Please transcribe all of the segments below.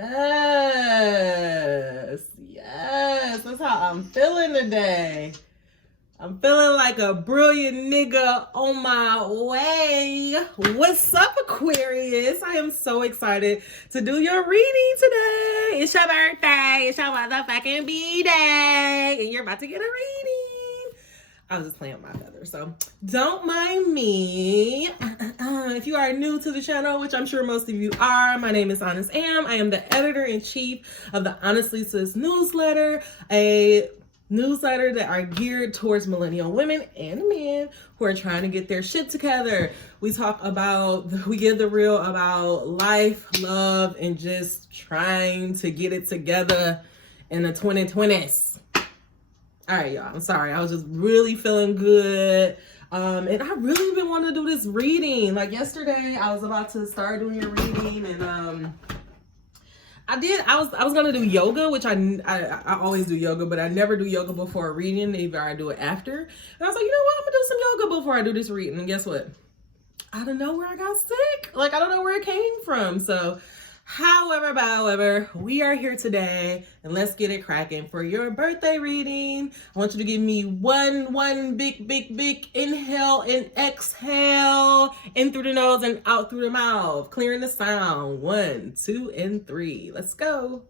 Yes. Yes. That's how I'm feeling today. I'm feeling like a brilliant nigga on my way. What's up, Aquarius? I am so excited to do your reading today. It's your birthday. It's your motherfucking B-day. And you're about to get a reading. I was just playing with my feather, so don't mind me. If you are new to the channel, which I'm sure most of you are, my name is Honest Am. I am the editor-in-chief of the Honestly Sis newsletter, a newsletter that are geared towards millennial women and men who are trying to get their shit together. We give the real about life, love, and just trying to get it together in the 2020s. All right, y'all, I'm sorry. I was just really feeling good. And I really been wanting to do this reading. Like yesterday, I was about to start doing your reading, and I was gonna do yoga, which I always do yoga, but I never do yoga before a reading. Either I do it after. And I was like, you know what? I'm gonna do some yoga before I do this reading. And guess what? I don't know where I got sick. Like, I don't know where it came from. So, however, we are here today, and let's get it cracking for your birthday reading. I want you to give me one big inhale and exhale, in through the nose and out through the mouth, clearing the sound. 1, 2, and 3. Let's go.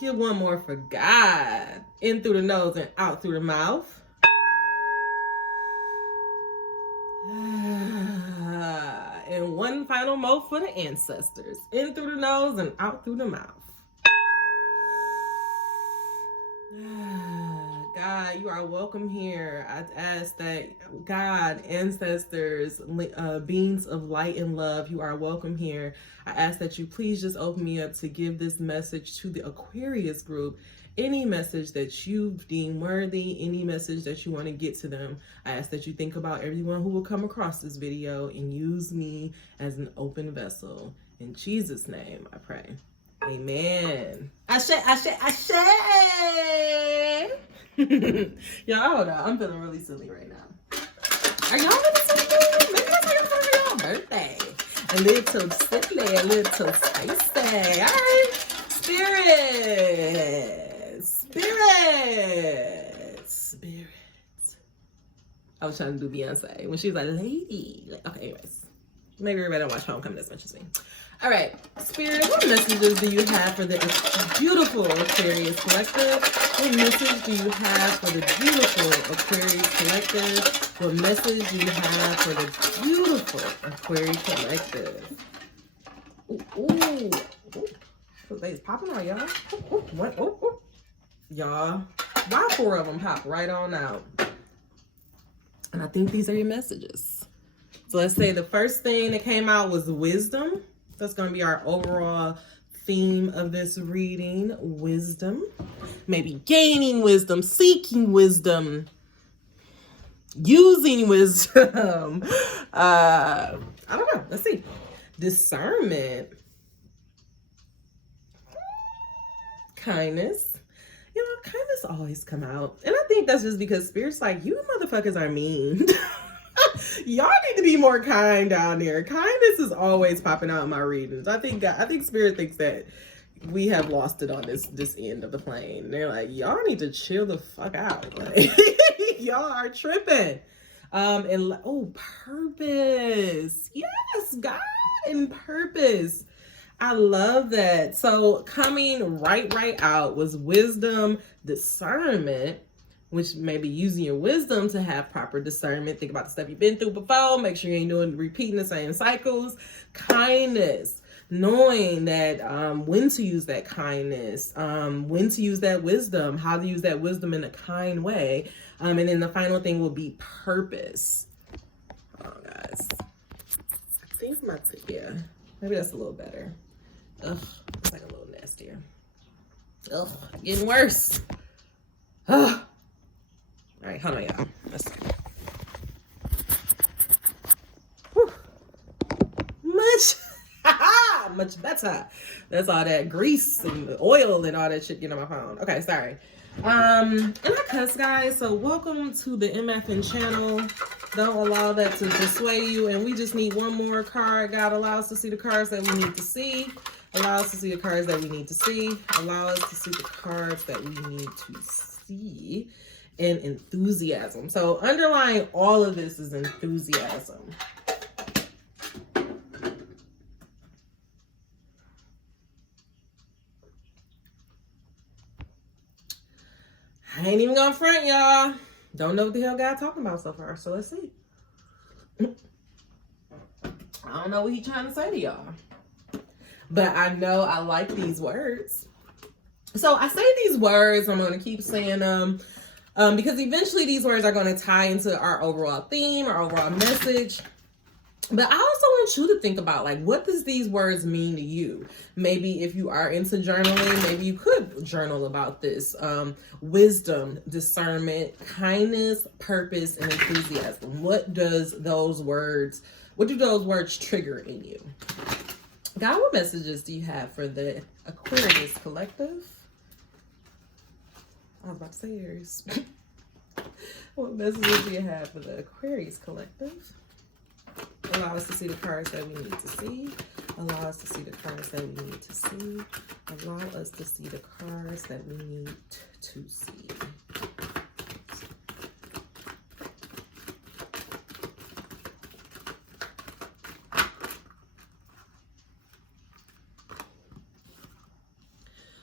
Get one more for God. In through the nose and out through the mouth. And one final mo for the ancestors. In through the nose and out through the mouth. God, you are welcome here. I ask that God, ancestors, beings of light and love, you are welcome here. I ask that you please just open me up to give this message to the Aquarius group. Any message that you deem worthy, any message that you want to get to them, I ask that you think about everyone who will come across this video and use me as an open vessel. In Jesus' name, I pray. Amen. Ashe. Y'all, hold on. I'm feeling really silly right now. Are y'all really silly? Maybe that's how you're for your birthday. A little silly, a little spicy. All right. Spirit. I was trying to do Beyonce when she was like, lady. Like, okay, anyways. Maybe everybody don't watch Homecoming as much as me. All right, Spirit, what messages do you have for the beautiful Aquarius collective? What message do you have for the beautiful Aquarius collective? What message do you have for the beautiful Aquarius collective? Ooh. They's popping on y'all. What? Oh. Y'all, why 4 of them pop right on out? And I think these are your messages. So let's say the first thing that came out was wisdom. That's going to be our overall theme of this reading. Wisdom. Maybe gaining wisdom, seeking wisdom, using wisdom. I don't know. Let's see. Discernment. Kindness. You know, kindness always come out. And I think that's just because Spirit's like, you motherfuckers are mean. Y'all need to be more kind down there. Kindness is always popping out in my readings. I think Spirit thinks that we have lost it on this end of the plane. They're like, y'all need to chill the fuck out. Like, y'all are tripping. Purpose. Yes, God and purpose. I love that. So coming right out was wisdom, discernment, which may be using your wisdom to have proper discernment. Think about the stuff you've been through before. Make sure you ain't repeating the same cycles. Kindness, knowing that when to use that kindness, when to use that wisdom, how to use that wisdom in a kind way. And then the final thing will be purpose. Oh, guys. I think I'm about to, yeah. Maybe that's a little better. Ugh, it's like a little nastier. Ugh, getting worse. Ugh. All right, hold on, y'all. Let's see. Whew. Much better. That's all that grease and oil and all that shit getting on my phone. Okay, sorry. And I cuss, guys, so welcome to the MFN channel. Don't allow that to dissuade you. And we just need one more card. God, allow us to see the cards that we need to see. Allow us to see the cards that we need to see. Allow us to see the cards that we need to see. And enthusiasm. So underlying all of this is enthusiasm. I ain't even gonna front, y'all. Don't know what the hell God talking about so far, so let's see. I don't know what he's trying to say to y'all. But I know I like these words. So I say these words, I'm going to keep saying them because eventually these words are going to tie into our overall theme, our overall message. But I also want you to think about, like, what does these words mean to you? Maybe if you are into journaling, maybe you could journal about this. Wisdom, discernment, kindness, purpose, and enthusiasm. What do those words trigger in you? God, what messages do you have for the Aquarius collective? I was about to say yours. What messages do you have for the Aquarius collective? Allow us to see the cards that we need to see. Allow us to see the cards that we need to see. Allow us to see the cards that we need to see.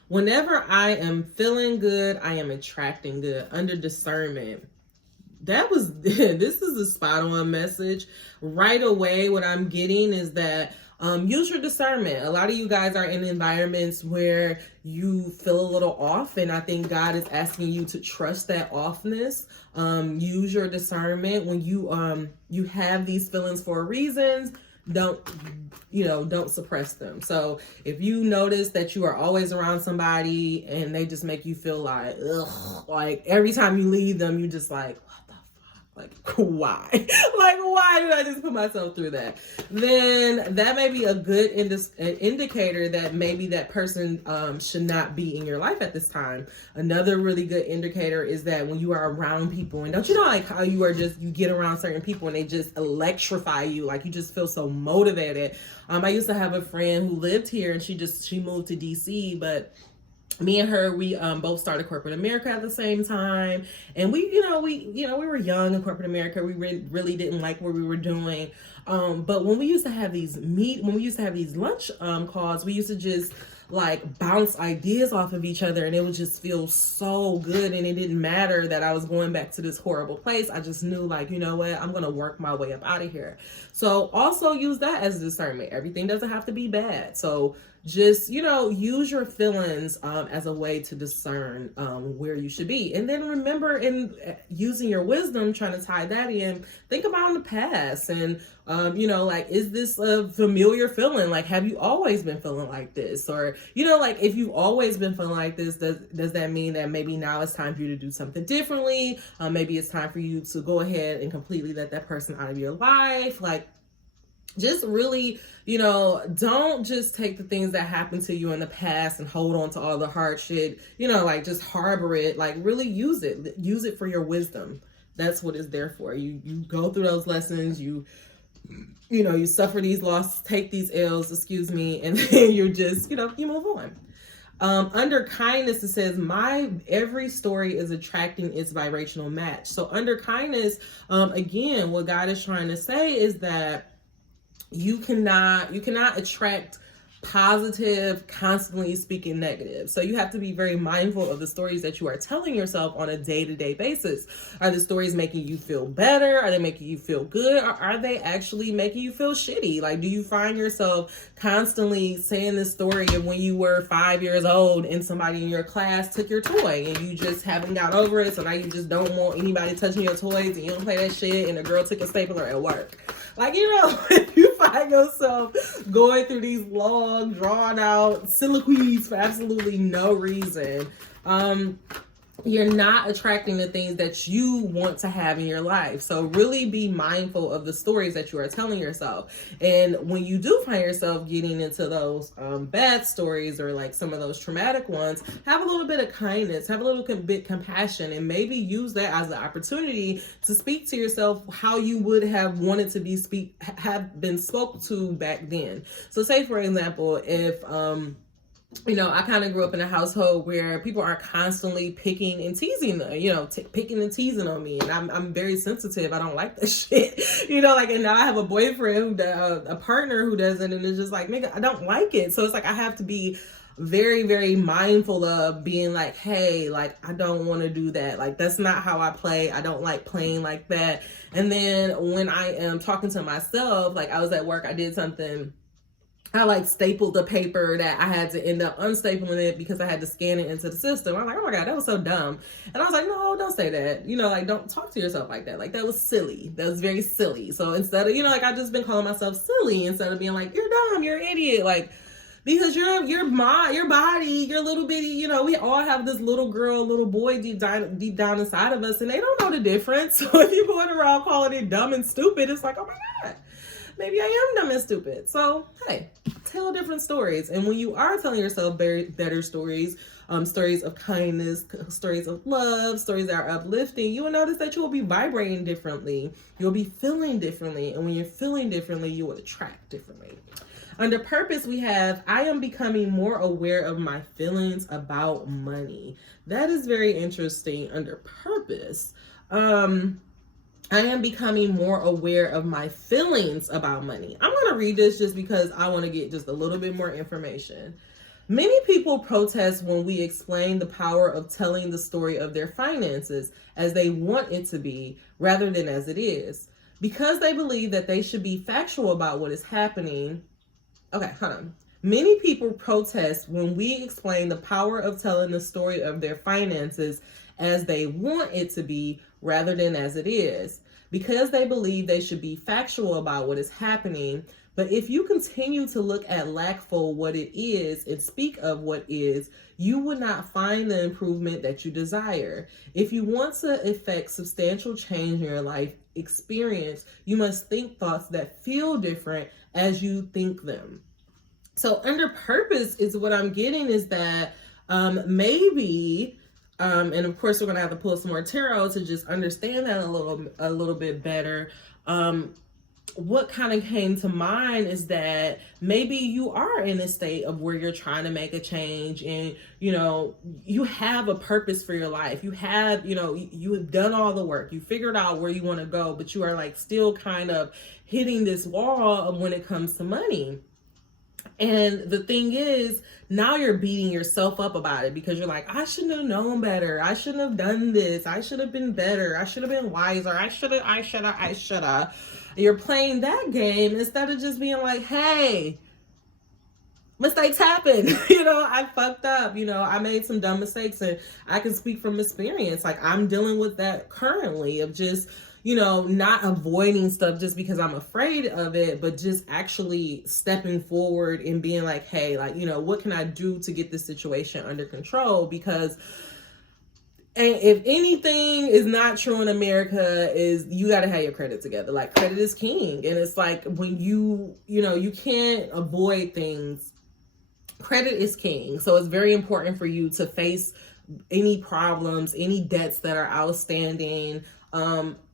Whenever I am feeling good, I am attracting good. Under discernment. This is a spot on message. Right away, what I'm getting is that use your discernment. A lot of you guys are in environments where you feel a little off, and I think God is asking you to trust that offness. Use your discernment when you have these feelings for reasons. Don't suppress them. So if you notice that you are always around somebody and they just make you feel like, ugh, like every time you leave them, you just like, like, why? Like, why did I just put myself through that? Then that may be a good indicator that maybe that person should not be in your life at this time. Another really good indicator is that when you are around people, and don't you know, like how you get around certain people and they just electrify you, like you just feel so motivated. I used to have a friend who lived here, and she moved to DC, but me and her, we both started corporate America at the same time, and we were young in corporate America. We really didn't like what we were doing, but when we used to have these lunch calls, we used to just like bounce ideas off of each other, and it would just feel so good. And it didn't matter that I was going back to this horrible place. I just knew, like, you know what, I'm gonna work my way up out of here. So also use that as discernment. Everything doesn't have to be bad. So just, use your feelings as a way to discern where you should be. And then remember, in using your wisdom, trying to tie that in, think about in the past and, like, is this a familiar feeling? Like, have you always been feeling like this? Or, like, if you've always been feeling like this, does that mean that maybe now it's time for you to do something differently? Maybe it's time for you to go ahead and completely let that person out of your life. Like, just really, don't just take the things that happened to you in the past and hold on to all the hard shit, like just harbor it. Like, really use it for your wisdom. That's what it's there for. You go through those lessons, you suffer these losses, take these L's, and then you just, you move on. Under kindness, it says, every story is attracting its vibrational match. So under kindness, again, what God is trying to say is that you cannot attract positive, constantly speaking negative. So you have to be very mindful of the stories that you are telling yourself on a day-to-day basis. Are the stories making you feel better? Are they making you feel good? Or are they actually making you feel shitty? Like, do you find yourself constantly saying this story of when you were 5 years old and somebody in your class took your toy and you just haven't got over it, so now you just don't want anybody touching your toys and you don't play that shit, and a girl took a stapler at work? Like, if you find yourself going through these long, drawn out soliloquies for absolutely no reason, you're not attracting the things that you want to have in your life. So really be mindful of the stories that you are telling yourself. And when you do find yourself getting into those bad stories or like some of those traumatic ones, have a little bit of kindness, have a little bit compassion, and maybe use that as an opportunity to speak to yourself how you would have wanted to have been spoke to back then. So say for example, if I kind of grew up in a household where people are constantly picking and teasing, picking and teasing on me. And I'm very sensitive. I don't like that shit, and now I have a boyfriend, a partner who doesn't, and it's just like, nigga, I don't like it. So it's like, I have to be very, very mindful of being like, hey, like, I don't want to do that. Like, that's not how I play. I don't like playing like that. And then when I am talking to myself, like I was at work, I did something, I like stapled the paper that I had to end up unstapling it because I had to scan it into the system. I was like, oh my God, that was so dumb. And I was like, no, don't say that. Like, don't talk to yourself like that. Like, that was silly. That was very silly. So instead of, I just been calling myself silly instead of being like, you're dumb, you're an idiot. Like, because your body, your little bitty, we all have this little girl, little boy deep down inside of us, and they don't know the difference. So if you're going around calling it dumb and stupid, it's like, oh my God, maybe I am dumb and stupid. So, hey, tell different stories. And when you are telling yourself better stories, stories of kindness, stories of love, stories that are uplifting, you will notice that you will be vibrating differently. You'll be feeling differently. And when you're feeling differently, you will attract differently. Under purpose, we have, I am becoming more aware of my feelings about money. That is very interesting. Under purpose, I am becoming more aware of my feelings about money. I'm going to read this just because I want to get just a little bit more information. Many people protest when we explain the power of telling the story of their finances as they want it to be rather than as it is. Because they believe that they should be factual about what is happening. Okay, hold on. Many people protest when we explain the power of telling the story of their finances as they want it to be rather than as it is, because they believe they should be factual about what is happening. But if you continue to look at lack for what it is and speak of what is, you would not find the improvement that you desire. If you want to effect substantial change in your life experience, you must think thoughts that feel different as you think them. So under purpose is what I'm getting is that maybe, and of course we're going to have to pull some more tarot to just understand that a little bit better. What kind of came to mind is that maybe you are in a state of where you're trying to make a change and, you have a purpose for your life. You have, you have done all the work. You figured out where you want to go, but you are like still kind of hitting this wall when it comes to money. And the thing is, now you're beating yourself up about it because you're like, I shouldn't have known better. I shouldn't have done this. I should have been better. I should have been wiser. I should have. You're playing that game instead of just being like, hey, mistakes happen. I fucked up. I made some dumb mistakes and I can speak from experience. Like, I'm dealing with that currently of just, not avoiding stuff just because I'm afraid of it, but just actually stepping forward and being like, hey, like, what can I do to get this situation under control? Because if anything is not true in America is you got to have your credit together. Like, credit is king. And it's like when you can't avoid things, credit is king. So it's very important for you to face any problems, any debts that are outstanding.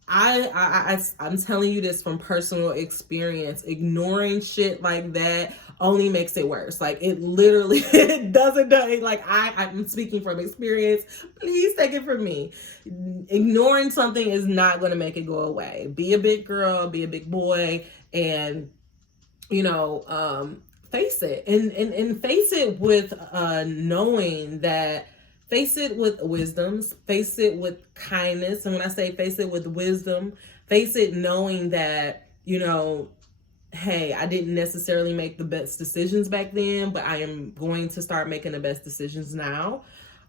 I'm telling you this from personal experience. Ignoring shit like that only makes it worse. Like, it literally it doesn't do. Like, I'm speaking from experience. Please take it from me. Ignoring something is not going to make it go away. Be a big girl, be a big boy, and face it and face it with knowing that. Face it with wisdom, face it with kindness. And when I say face it with wisdom, face it knowing that, hey, I didn't necessarily make the best decisions back then, but I am going to start making the best decisions now.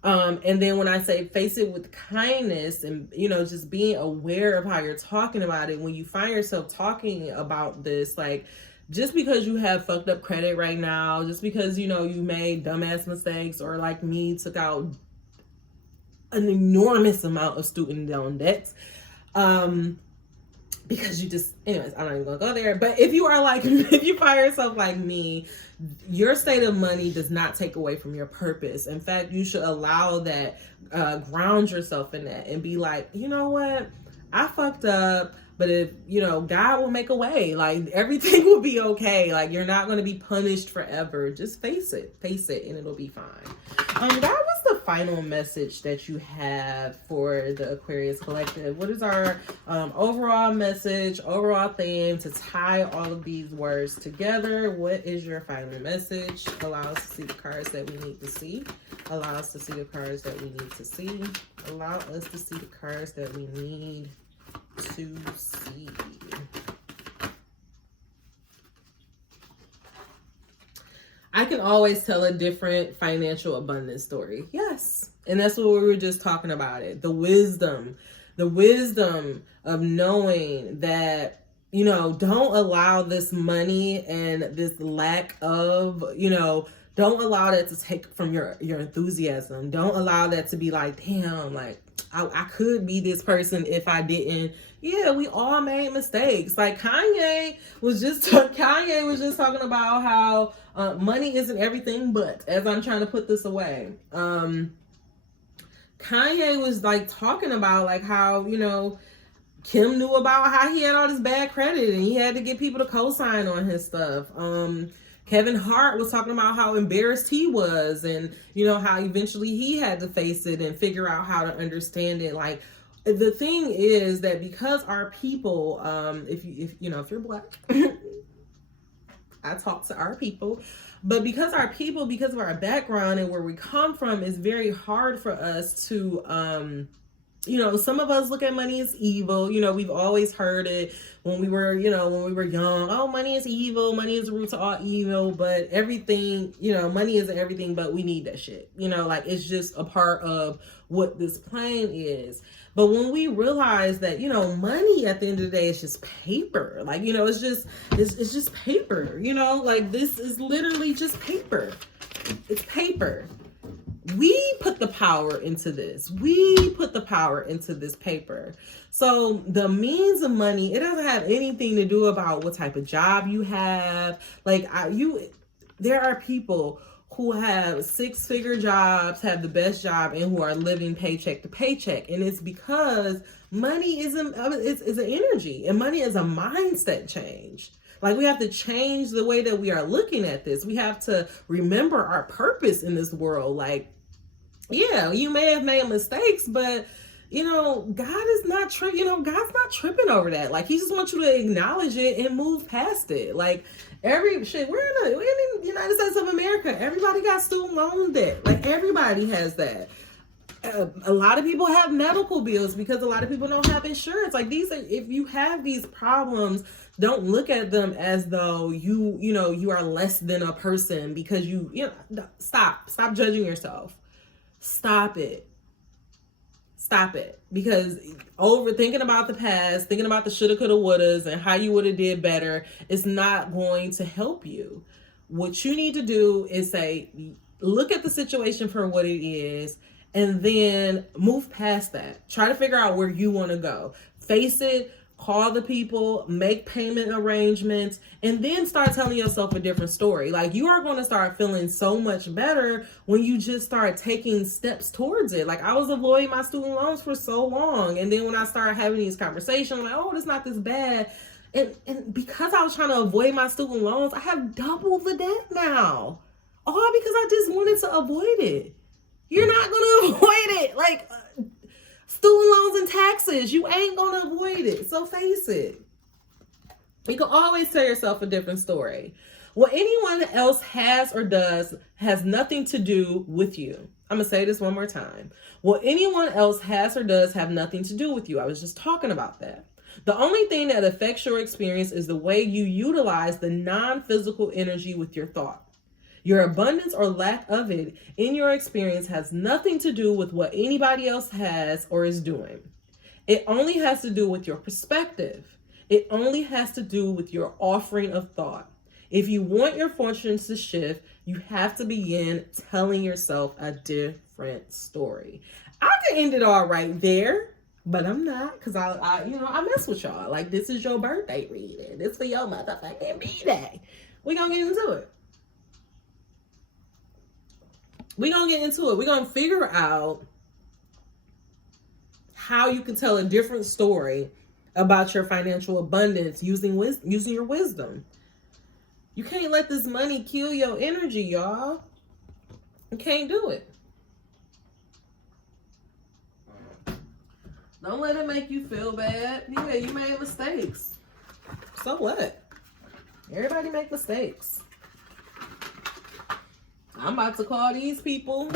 And then when I say face it with kindness and, just being aware of how you're talking about it, when you find yourself talking about this, like, just because you have fucked up credit right now, just because, you made dumbass mistakes or like me took out an enormous amount of student loan debts. Because you just, anyways, I'm not even gonna go there. But if you are like, if you find yourself like me, your state of money does not take away from your purpose. In fact, you should allow that, ground yourself in that and be like, you know what? I fucked up, but if, you know, God will make a way. Like, everything will be okay. Like, you're not going to be punished forever. Just face it, and it'll be fine. That was the final message that you have for the Aquarius Collective. What is our overall message, overall theme to tie all of these words together? What is your final message? Allow us to see the cards that we need to see. Allow us to see the cards that we need to see. Allow us to see the cards that we need to see. I can always tell a different financial abundance story. Yes. And that's what we were just talking about it. The wisdom of knowing that, you know, don't allow this money and this lack of, you know, don't allow that to take from your enthusiasm. Don't allow that to be like, damn, like I could be this person if I didn't. Yeah, we all made mistakes. Like Kanye was just talking about how money isn't everything, but as I'm trying to put this away, Kanye was like talking about like how, you know, Kim knew about how he had all this bad credit and he had to get people to co-sign on his stuff. Kevin Hart was talking about how embarrassed he was and, you know, how eventually he had to face it and figure out how to understand it. Like, the thing is that because our people, if you're Black, I talk to our people, but because our people, because of our background and where we come from, it's very hard for us to, you know, some of us look at money as evil. You know, we've always heard it when we were young. Oh, money is evil. Money is the root to all evil. But everything, you know, money isn't everything, but we need that shit. You know, like it's just a part of what this plane is. But when we realize that, you know, money at the end of the day is just paper. Like, you know, it's just paper. You know, like this is literally just paper. It's paper. We put the power into this. We put the power into this paper. So the means of money, it doesn't have anything to do about what type of job you have. Like there are people who have 6-figure jobs, have the best job, and who are living paycheck to paycheck. And it's because money is an energy, and money is a mindset change. Like we have to change the way that we are looking at this. We have to remember our purpose in this world. Like, yeah, you may have made mistakes, but you know, God is not tripping. You know, God's not tripping over that. Like, He just wants you to acknowledge it and move past it. Like, we're in the United States of America. Everybody got student loan debt. Like, everybody has that. A lot of people have medical bills because a lot of people don't have insurance. Like, if you have these problems, don't look at them as though you are less than a person because stop judging yourself. Stop it. Because overthinking about the past, thinking about the shoulda, coulda, wouldas, and how you would have did better is not going to help you. What you need to do is look at the situation for what it is, and then move past that. Try to figure out where you want to go. Face it. Call the people, make payment arrangements, and then start telling yourself a different story. Like, you are going to start feeling so much better when you just start taking steps towards it. Like, I was avoiding my student loans for so long. And then when I started having these conversations, I'm like, oh, it's not this bad. And because I was trying to avoid my student loans, I have double the debt now. All because I just wanted to avoid it. You're not going to avoid it. Like, student loans and taxes, you ain't gonna avoid it. So face it. You can always tell yourself a different story. What anyone else has or does has nothing to do with you. I'm gonna say this one more time. What anyone else has or does have nothing to do with you. I was just talking about that. The only thing that affects your experience is the way you utilize the non-physical energy with your thought. Your abundance or lack of it in your experience has nothing to do with what anybody else has or is doing. It only has to do with your perspective. It only has to do with your offering of thought. If you want your fortunes to shift, you have to begin telling yourself a different story. I could end it all right there, but I'm not, because I mess with y'all. Like, this is your birthday reading. This for your motherfucking B-Day. We gonna get into it. We're going to figure out how you can tell a different story about your financial abundance using your wisdom. You can't let this money kill your energy, y'all. You can't do it. Don't let it make you feel bad. Yeah, you made mistakes. So what? Everybody make mistakes. I'm about to call these people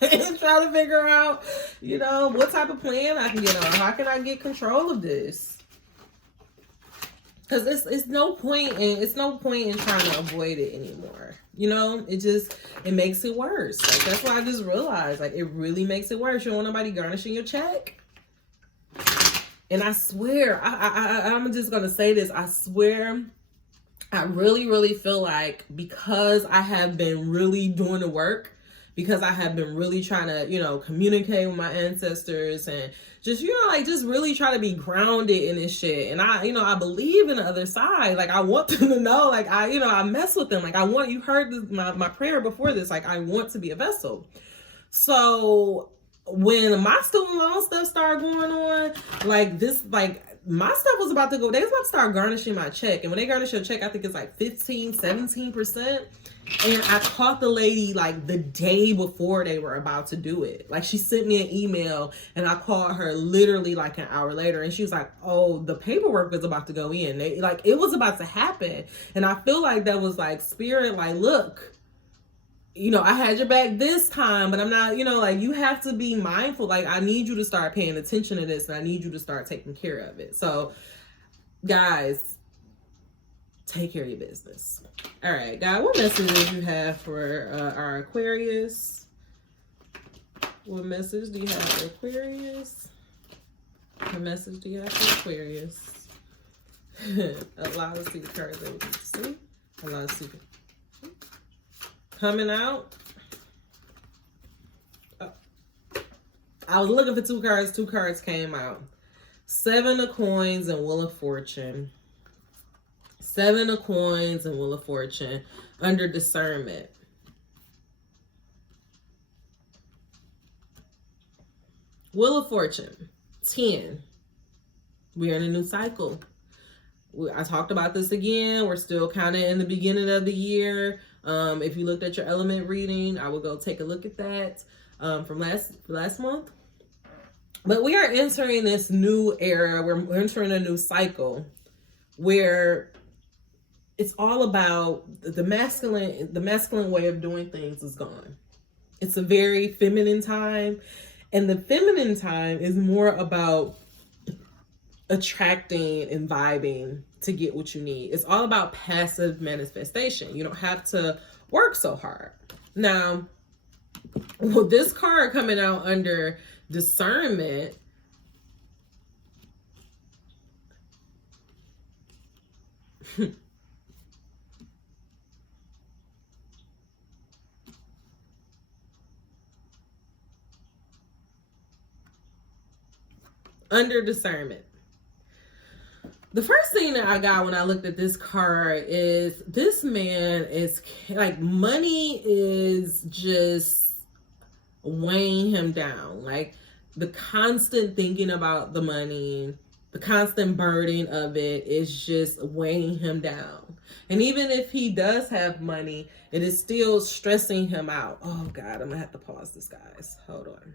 and try to figure out, what type of plan I can get on. How can I get control of this? Because it's no point in trying to avoid it anymore. It makes it worse. Like, that's why I just realized, like, it really makes it worse. You don't want nobody garnishing your check. And I swear, I'm just gonna say this. I swear, I really, really feel like, because I have been really doing the work, because I have been really trying to, communicate with my ancestors and just, just really try to be grounded in this shit. And I believe in the other side. Like, I want them to know, like, I mess with them. Like, you heard my prayer before this. Like, I want to be a vessel. So when my student loan stuff started going on, like this, like, my stuff was about to go, they was about to start garnishing my check. And when they garnish your check, I think it's like 15, 17%. And I caught the lady like the day before they were about to do it. Like, she sent me an email and I called her literally like an hour later. And she was like, oh, the paperwork was about to go in. It was about to happen. And I feel like that was like spirit, like, look, I had your back this time, but I'm not, like, you have to be mindful. Like, I need you to start paying attention to this, and I need you to start taking care of it. So, guys, take care of your business. All right, guys, what messages you have for our Aquarius? What message do you have for Aquarius? What message do you have for Aquarius? Allow us to see the cards that we can see. Allow us to see. Coming out. Oh. I was looking for two cards. Two cards came out. 7 of Coins and Wheel of Fortune. 7 of Coins and Wheel of Fortune under discernment. Wheel of Fortune. 10. We're in a new cycle. I talked about this again. We're still kind of in the beginning of the year. If you looked at your element reading, I will go take a look at that from last month. But we are entering this new era. We're entering a new cycle where it's all about the masculine way of doing things is gone. It's a very feminine time, and the feminine time is more about attracting and vibing to get what you need. It's all about passive manifestation. You don't have to work so hard. Now, with this card coming out under discernment, under discernment. The first thing that I got when I looked at this card is this man is like, money is just weighing him down. Like, the constant thinking about the money, the constant burden of it is just weighing him down. And even if he does have money, it is still stressing him out. Oh God, I'm gonna have to pause this, guys. Hold on.